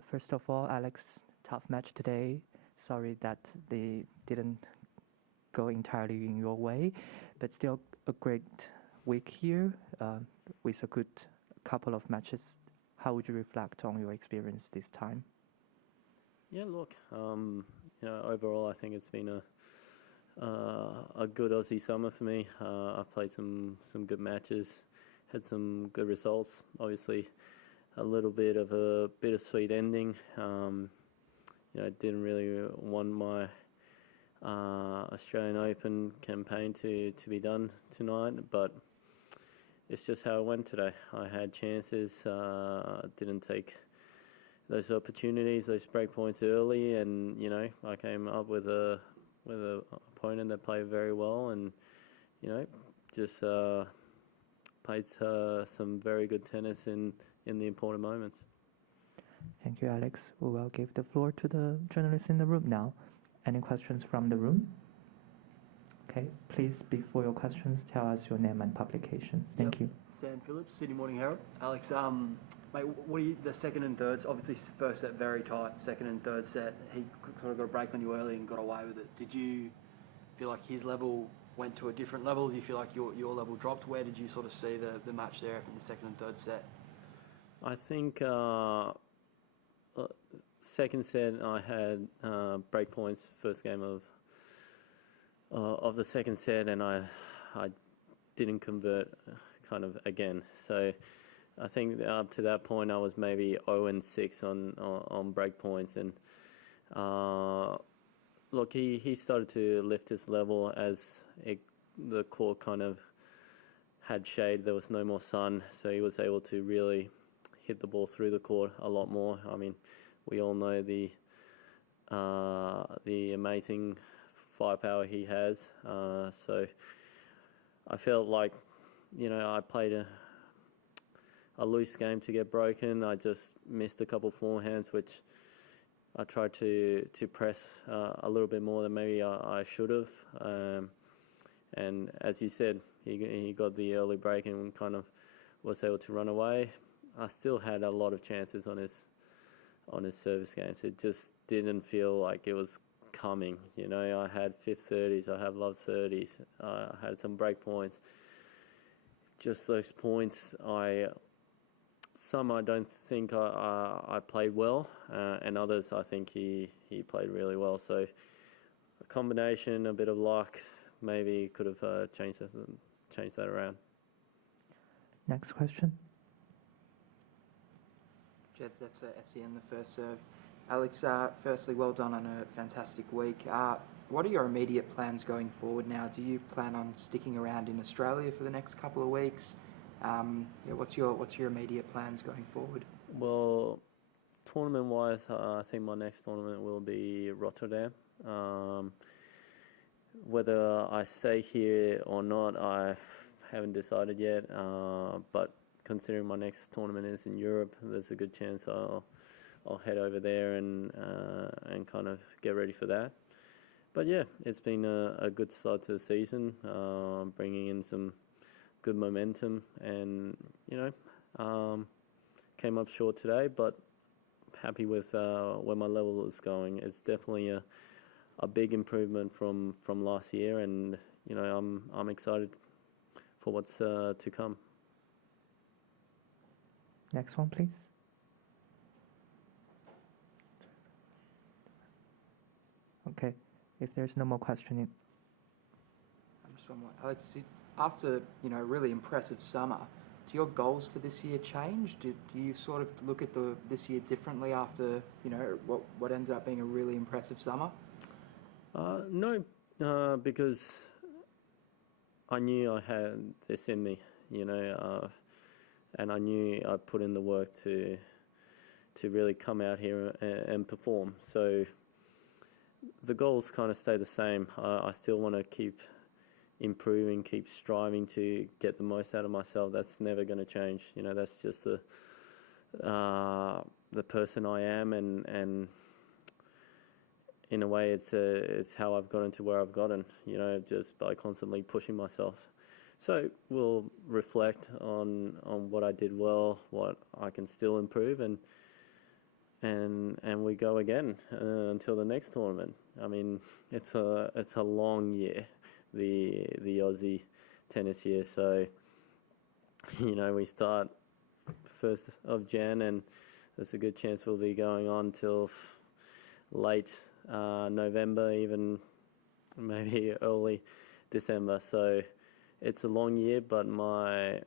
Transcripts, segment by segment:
First of all, Alex, tough match today. Sorry that they didn't go entirely in your way, but still a great week here with a good couple of matches. How would you reflect on your experience this time? Yeah, look, overall I think it's been a good Aussie summer for me. I've played some good matches, had some good results. Obviously, a little bit of a bittersweet ending. Didn't really want my Australian Open campaign to be done tonight, but it's just how it went today. I had chances, didn't take those opportunities, those break points early, and I came up with a opponent that played very well, and just played some very good tennis in the important moments. Thank you, Alex. We will give the floor to the journalists in the room now. Any questions from the room? Okay, please, before your questions, tell us your name and publications. Thank you. Sam Phillips, Sydney Morning Herald. Alex, mate, what are the second and thirds? Obviously, first set very tight. Second and third set, he sort of got a break on you early and got away with it. Did you feel like his level went to a different level? Do you feel like your level dropped? Where did you sort of see the match there in the second and third set? I think second set I had break points first game of the second set, and I didn't convert kind of again. So I think up to that point I was maybe 0-6 on break points, and look, he started to lift his level as the court kind of had shade. There was no more sun, so he was able to really hit the ball through the court a lot more. I mean, we all know the amazing firepower he has. So I felt like, I played a loose game to get broken. I just missed a couple forehands, which I tried to press a little bit more than maybe I should have. And as you said, he got the early break and kind of was able to run away. I still had a lot of chances on his service games. It just didn't feel like it was coming. I had fifth 30s, I have love 30s, I had some break points. Just those points, some I don't think I played well, and others I think he played really well. So a combination, a bit of luck, maybe could have changed that around. Next question. Jeds, that's SEN, the first serve. Alex, firstly, well done on a fantastic week. What are your immediate plans going forward now? Do you plan on sticking around in Australia for the next couple of weeks? What's your immediate plans going forward? Well, tournament-wise, I think my next tournament will be Rotterdam. Whether I stay here or not, I haven't decided yet, but considering my next tournament is in Europe, there's a good chance I'll head over there and kind of get ready for that. But yeah, it's been a good start to the season, bringing in some good momentum, and came up short today, but happy with where my level is going. It's definitely a big improvement from last year, and I'm excited for what's to come. Next one, please. Okay, if there's no more questioning. I'm just wondering, Alex, after really impressive summer, do your goals for this year change? Do you sort of look at this year differently after what ended up being a really impressive summer? No, because I knew I had this in me, and I knew I put in the work to really come out here and perform. So the goals kind of stay the same. I still want to keep improving, keep striving to get the most out of myself. That's never going to change. That's just the person I am, and in a way, it's how I've gotten to where I've gotten. Just by constantly pushing myself. So we'll reflect on what I did well, what I can still improve, and and we go again until the next tournament. I mean, it's a long year, the Aussie tennis year. So, we start 1st of Jan, and there's a good chance we'll be going on till late November, even maybe early December. So it's a long year, but my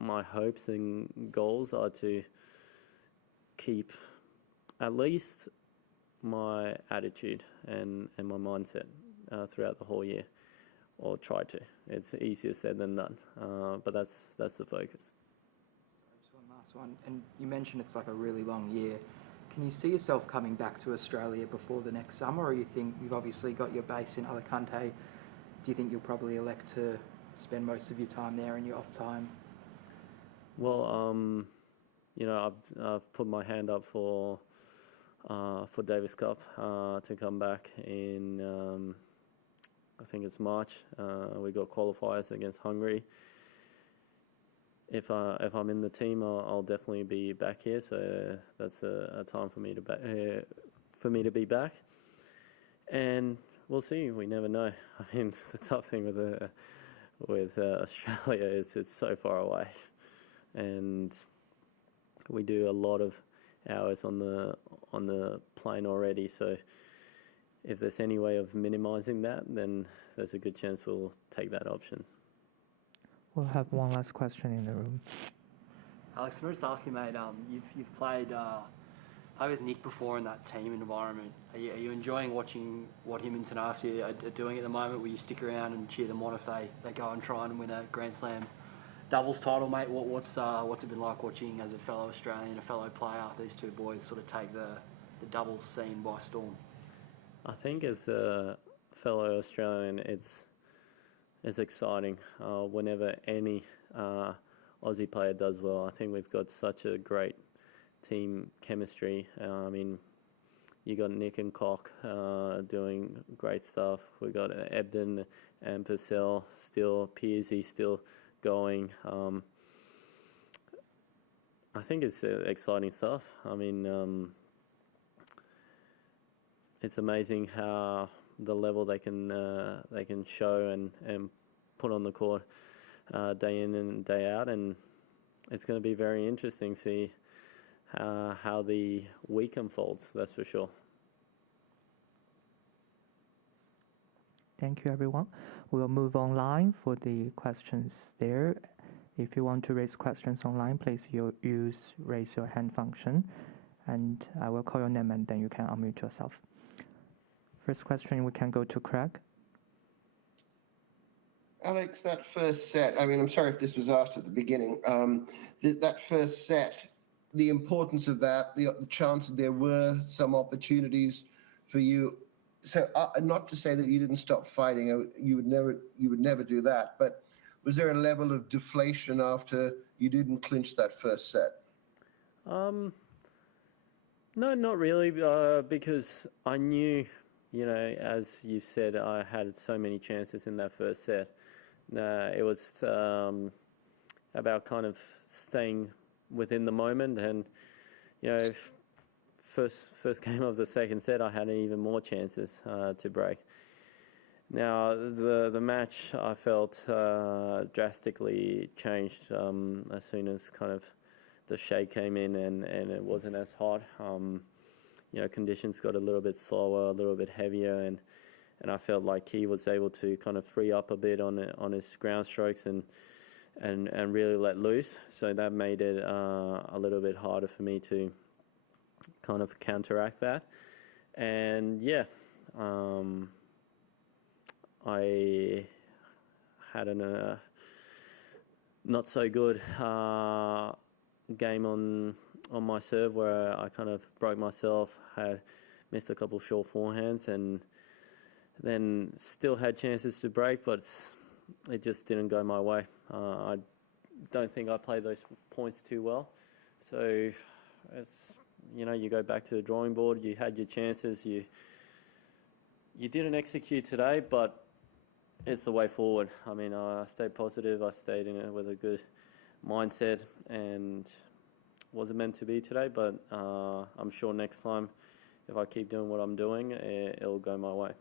hopes and goals are to keep at least my attitude and my mindset throughout the whole year, or try to. It's easier said than done, but that's the focus. Just one last one, and you mentioned it's like a really long year. Can you see yourself coming back to Australia before the next summer, or you think you've obviously got your base in Alicante? Do you think you'll probably elect to spend most of your time there in your off time? Well, I've put my hand up for Davis Cup to come back in I think it's March. We got qualifiers against Hungary. If I'm in the team, I'll definitely be back here. So that's a time for me to be back. And we'll see. We never know. I mean, the tough thing with Australia is it's so far away, and we do a lot of hours on the plane already. So if there's any way of minimising that, then there's a good chance we'll take that option. We'll have one last question in the room. Alex, can I just ask you, mate? You've played with Nick before in that team environment. Are you enjoying watching what him and Tanasi are doing at the moment? Will you stick around and cheer them on if they go and try and win a Grand Slam doubles title, mate? What's it been like watching as a fellow Australian, a fellow player, these two boys sort of take the doubles scene by storm? I think as a fellow Australian, it's exciting whenever any Aussie player does well. I think we've got such a great team chemistry. I mean, you got Nick and Koch doing great stuff. We got Ebden and Purcell still, Pearsey still going. I think it's exciting stuff. I mean, it's amazing how the level they can show and put on the court day in and day out, and it's going to be very interesting to see how the week unfolds, that's for sure. Thank you, everyone. We'll move online for the questions there. If you want to raise questions online, please use raise your hand function, and I will call your name and then you can unmute yourself. First question, we can go to Craig. Alex, that first set, I mean, I'm sorry if this was asked at the beginning, that first set, the importance of that, the chance that there were some opportunities for you. So not to say that you didn't stop fighting, you would never do that, but was there a level of deflation after you didn't clinch that first set? No, not really, because I knew, as you've said, I had so many chances in that first set. It was about kind of staying within the moment, and first game of the second set, I had even more chances to break. Now the match, I felt drastically changed as soon as kind of the shade came in and it wasn't as hot. Conditions got a little bit slower, a little bit heavier, and I felt like he was able to kind of free up a bit on his ground strokes and really let loose. So that made it a little bit harder for me to kind of counteract that. And I had a not so good game on my serve where I kind of broke myself, had missed a couple short forehands, and then still had chances to break, but it just didn't go my way. I don't think I played those points too well. So it's, you go back to the drawing board, you had your chances, you didn't execute today, but it's the way forward. I mean, I stayed positive, I stayed in it with a good mindset, and wasn't meant to be today, but I'm sure next time, if I keep doing what I'm doing, it'll go my way.